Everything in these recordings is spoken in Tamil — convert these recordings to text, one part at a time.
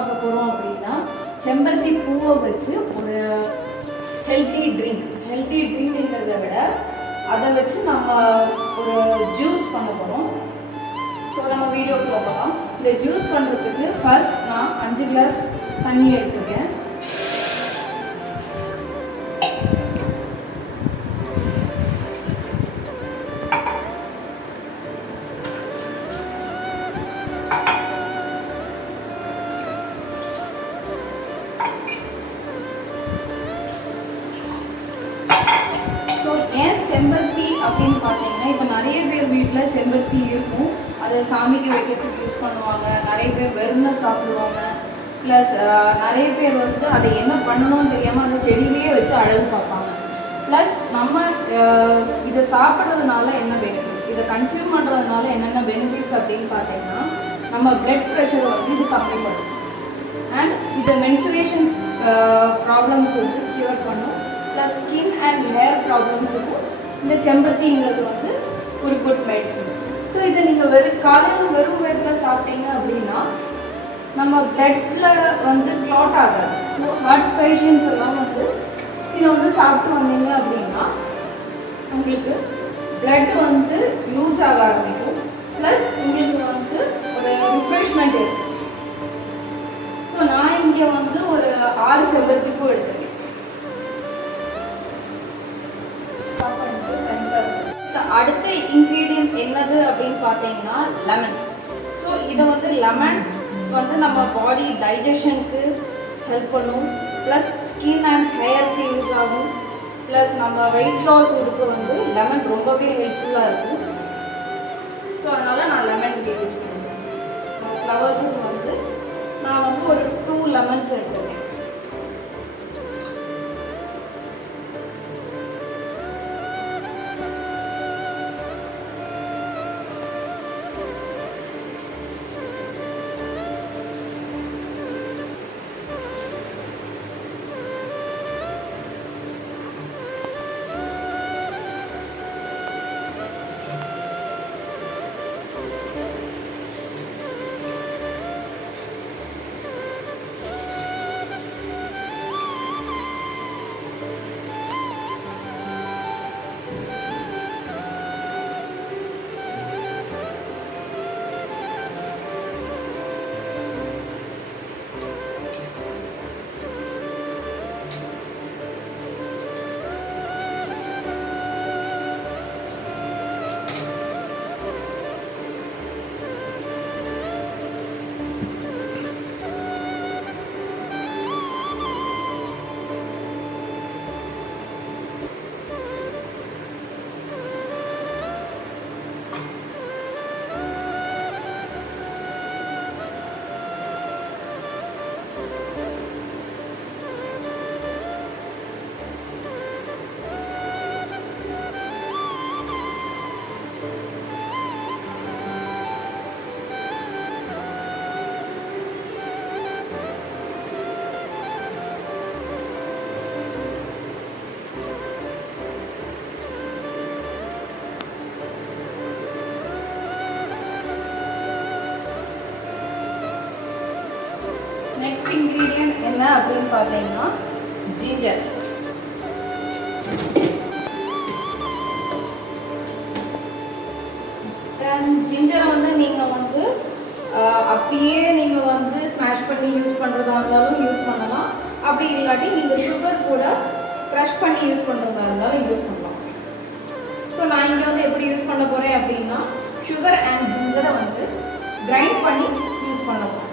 பார்க்க போகிறோம் அப்படின்னா செம்பருத்தி பூவை வச்சு ஒரு ஹெல்த்தி ட்ரிங்க்ங்கிறத விட அதை வச்சு நம்ம ஒரு ஜூஸ் பண்ண போகிறோம். ஸோ நம்ம வீடியோக்குள்ள போகலாம். இந்த ஜூஸ் பண்ணுறதுக்கு ஃபர்ஸ்ட் நான் 5 கிளாஸ் தண்ணி எடுத்துக்கேன். ஏன் செம்பருத்தி அப்படின்னு பார்த்தீங்கன்னா, இப்போ நிறைய பேர் வீட்டில் செம்பருத்தி இருக்கும், அதை சாமிக்கு வைக்கிறதுக்கு யூஸ் பண்ணுவாங்க. நிறைய பேர் வெறுமை சாப்பிடுவாங்க. ப்ளஸ் நிறைய பேர் வந்து அதை என்ன பண்ணணும்னு தெரியாமல் அந்த செடியிலேயே வச்சு அழகு பார்ப்பாங்க. ப்ளஸ் நம்ம இதை சாப்பிட்றதுனால என்ன பெனிஃபிட்ஸ், இதை கன்சியூம் பண்ணுறதுனால என்னென்ன பெனிஃபிட்ஸ் அப்படின்னு பார்த்தீங்கன்னா, நம்ம பிளட் ப்ரெஷரை வந்து இது கம்மி பண்ணும். அண்ட் இது மென்சுரேஷன் ப்ராப்ளம்ஸ் வந்து க்யூர் பண்ணும். ப்ளஸ் ஸ்கின் அண்ட் ஹேர் ப்ராப்ளம்ஸுக்கும் இந்த செம்பருத்திங்கிறது வந்து ஒரு குட் மெடிசன். ஸோ இதை நீங்கள் காலையில் வெறும் வயிற்றில் சாப்பிட்டீங்க அப்படின்னா நம்ம பிளட்டில் வந்து கிளாட் ஆகாது. ஸோ ஹார்ட் பேஷண்ட்ஸ் எல்லாம் வந்து இதை வந்து சாப்பிட்டு வந்தீங்க அப்படின்னா உங்களுக்கு பிளட் வந்து லூஸ் ஆக ஆரம்பிக்கும். ப்ளஸ் உங்களுக்கு வந்து ஒரு ரிஃப்ரெஷ்மெண்ட் இருக்குது. ஸோ நான் இங்கே வந்து ஒரு 6 செம்பருத்திக்கும் எடுத்துருக்கேன். அடுத்த இன்க்ரீடியன்ட் என்னது அப்படின்னு பார்த்தீங்கன்னா லெமன். ஸோ இதை வந்து லெமன் வந்து நம்ம பாடி டைஜஷனுக்கு ஹெல்ப் பண்ணும். ப்ளஸ் ஸ்கின் அண்ட் ஹேருக்கு யூஸ் ஆகும். ப்ளஸ் நம்ம வெயிட் லாஸ் இதுக்கு வந்து லெமன் ரொம்பவே ஹெல்ப்ஃபுல்லாக இருக்கும். ஸோ அதனால் நான் லெமன் இங்கே யூஸ் பண்ணுவேன். ஃப்ளவர்ஸுக்கு வந்து நான் வந்து ஒரு 2 லெமன்ஸ் எடுத்துருக்கேன். நெக்ஸ்ட் இன்க்ரீடியன்ட் என்ன அப்படின்னு பார்த்தீங்கன்னா ஜிஞ்சர். ஜிஞ்சரை வந்து நீங்கள் வந்து அப்படியே நீங்கள் வந்து ஸ்மாஷ் பண்ணி யூஸ் பண்ணுறதா இருந்தாலும் யூஸ் பண்ணலாம். அப்படி இல்லாட்டி நீங்கள் சுகர் கூட க்ரஷ் பண்ணி யூஸ் பண்ணுறதா இருந்தாலும் யூஸ் பண்ணலாம். ஸோ நான் இங்கே வந்து எப்படி யூஸ் பண்ண போகிறேன் அப்படின்னா சுகர் அண்ட் ஜிஞ்சரை வந்து கிரைண்ட் பண்ணி யூஸ் பண்ண போகிறேன்.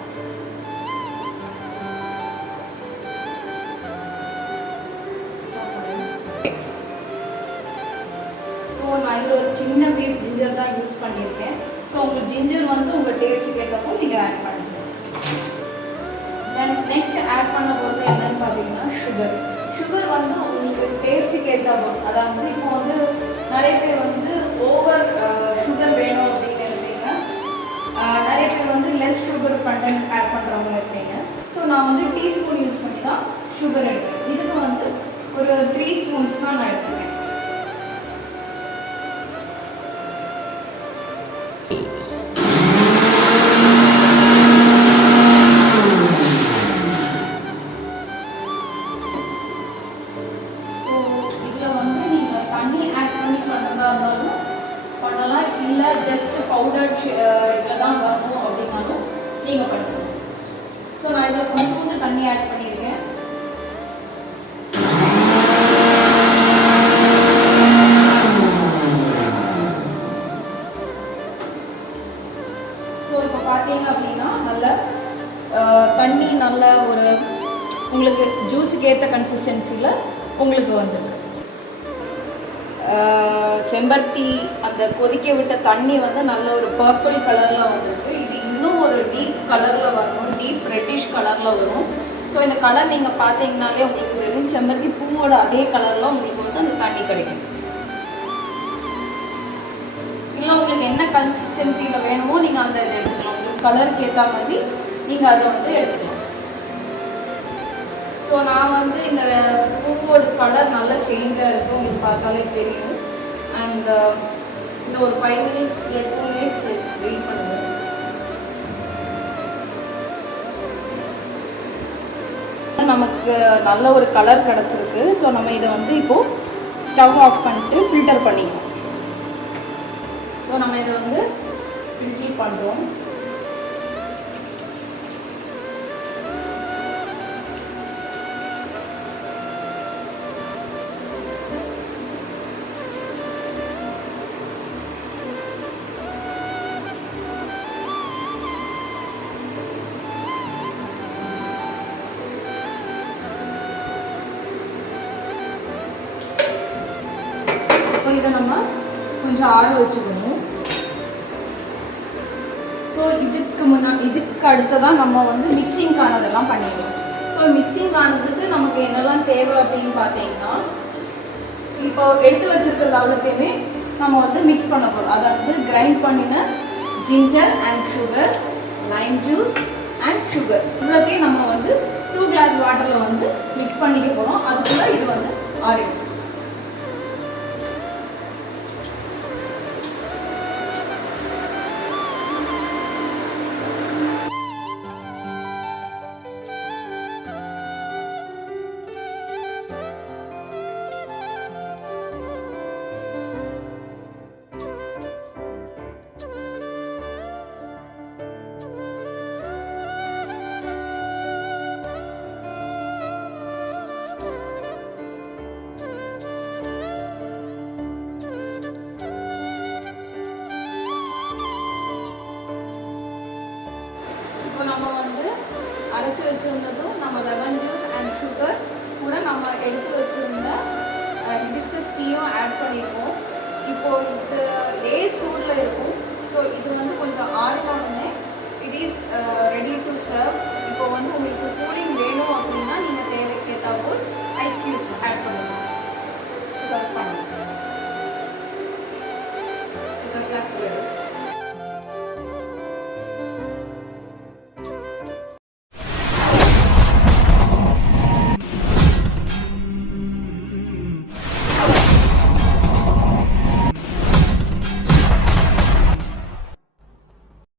நான் இதில் ஒரு சின்ன பீஸ் ஜிஞ்சர் தான் யூஸ் பண்ணியிருக்கேன். ஸோ உங்களுக்கு ஜிஞ்சர் வந்து உங்கள் டேஸ்ட்டுக்கு ஏற்றப்போ நீங்கள் ஆட் பண்ணிக்கலாம். தென் நெக்ஸ்ட் ஆட் பண்ண போகிறது என்னன்னு பார்த்தீங்கன்னா சுகர் வந்து உங்களுக்கு டேஸ்ட்டுக்கு ஏற்றப்போ, அதாவது இப்போ வந்து நிறைய பேர் வந்து ஓவர் சுகர் வேணும் அப்படின்னு நினைப்பீங்க. நிறைய பேர் வந்து லெஸ் சுகர் கண்டென்ட் ஆட் பண்ணுறவங்க இருப்பீங்க. ஸோ நான் வந்து டீஸ்பூன் யூஸ் பண்ணி தான் சுகர் எடுக்கிறேன். இதுக்கு வந்து ஒரு 3 ஸ்பூன்ஸ் தான் நான் எடுத்துக்கிறேன். இல்லை ஜஸ்ட் பவுடர் இதில் தான் வரணும் அப்படின்னாலும் நீங்கள் பண்ணிக்கலாம். ஸோ நான் இதில் கொஞ்சோண்டு தண்ணி ஆட் பண்ணியிருக்கேன். ஸோ இப்போ பார்த்தீங்க அப்படின்னா நல்ல தண்ணி நல்ல ஒரு உங்களுக்கு ஜூஸுக்கு ஏற்ற கன்சிஸ்டன்சியில் உங்களுக்கு வந்துருக்கு. செம்பருத்தி அந்த கொதிக்க விட்ட தண்ணி வந்து நல்ல ஒரு பர்பிள் கலரில் வந்திருக்கு. இது இன்னும் ஒரு டீப் கலரில் வரணும், டீப் ரெட்டிஷ் கலரில் வரும். ஸோ இந்த கலர் நீங்கள் பார்த்தீங்கனாலே உங்களுக்கு தெரியும், செம்பருத்தி பூவோட அதே கலரில் உங்களுக்கு வந்து அந்த தண்ணி கிடைக்கும். இல்லை உங்களுக்கு என்ன கன்சிஸ்டன்சியில் வேணுமோ நீங்கள் அந்த இதை எடுத்துக்கலாம். உங்களுக்கு கலருக்கு ஏற்ற மாதிரி நீங்கள் அதை வந்து எடுத்துக்கலாம். ஸோ நான் வந்து இந்த பூவோட கலர் நல்லா சேஞ்சாக இருக்குது, உங்களுக்கு பார்த்தாலே தெரியும். அண்ட் இன்னும் ஒரு 5 minutes இல்லை 2 minutes வெயிட் பண்ணுங்கள். நமக்கு நல்ல ஒரு கலர் கிடச்சிருக்கு. ஸோ நம்ம இதை வந்து இப்போது ஸ்டவ் ஆஃப் பண்ணிட்டு ஃபில்டர் பண்ணிக்கணும். ஸோ நம்ம இதை வந்து ஃபில்டர் பண்ணுறோம். இதை நம்ம கொஞ்சம் ஆற வச்சுக்கணும். ஸோ இதுக்கு அடுத்ததான் நம்ம வந்து மிக்சிங்கானதெல்லாம் பண்ணிடலாம். ஸோ மிக்சிங்கானதுக்கு நமக்கு என்னெல்லாம் தேவை அப்படின்னு பார்த்தீங்கன்னா, இப்போ எடுத்து வச்சிருக்கிறது அவ்வளோத்தையுமே நம்ம வந்து மிக்ஸ் பண்ண போகிறோம். அதாவது கிரைண்ட் பண்ணின ginger and sugar, lime juice and sugar இவ்வளோத்தையும் நம்ம வந்து 2 glass வாட்டரில் வந்து மிக்ஸ் பண்ணிக்க போகிறோம். அதுக்குள்ள இது வந்து ஆறிடும். நம்ம வந்து அரைச்சி வச்சுருந்ததும் நம்ம லெமன் ஜூஸ் அண்ட் சுகர் கூட நம்ம எடுத்து வச்சுருந்த ஹிபிஸ்கஸ் டீயும் ஆட் பண்ணியிருக்கோம். இப்போது இது லேஸ் சூடில் இருக்கும். ஸோ இது வந்து கொஞ்சம் ஆறினோடனே it is ready to serve. இப்போ வந்து உங்களுக்கு கூலிங் வேணும் அப்படின்னா நீங்கள் தேவைக்கு ஏற்றாப்போல் ஐஸ் க்யூப்ஸ் ஆட் பண்ணலாம், சர்வ் பண்ணலாம். So serve